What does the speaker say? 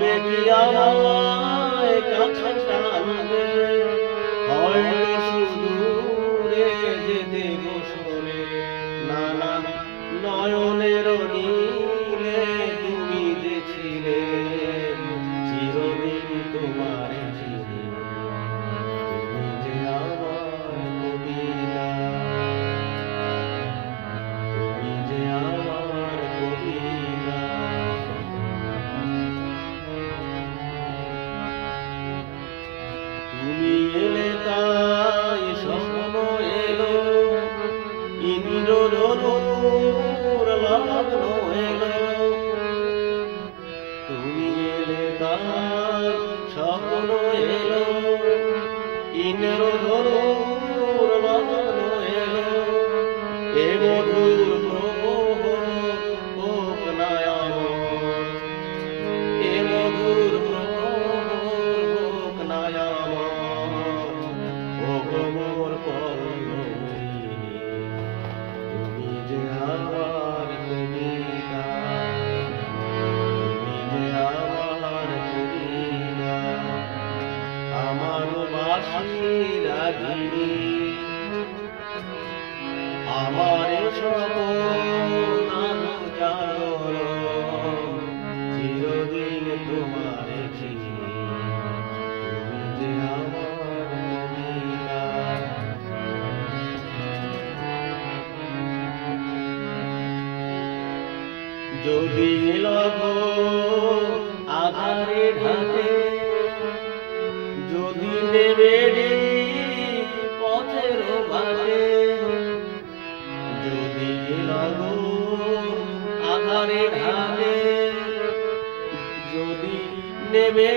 তবে কি আমায় কাছে টানবে হয়তো সুদূরে যেতে বসরে না না নয়নের নীলে তুমি যে ছিলে চিরদিন তোমার চিরে তুমি যে আমার কবিতা তুমি যে আমার কবিতা তুমি এলে তাই স্বপ্ন এলো ইন্দ্রধনুর লগ্ন এলো তুমি এলে তাই স্বপ্ন এলো ইন্দ্রধনুর লগ্ন এলো এ মধুর প্রহর হোক না আমার এ মধুর প্রহর হোক না আমার ও গো মোর পরলোকিনী তুমি যে আমার কবিতা তুমি যে আমার কবিতা আমার বাঁশি রাগিনী আমার স্বপন জাগরণ চিরদিন তোমার চিনি তুমি যে আমার কবিতা যদি লগো আধারে ঢাকে যদি নেবে পথের বাটে যদি লগো আধারে ঢাকে যদি নেবে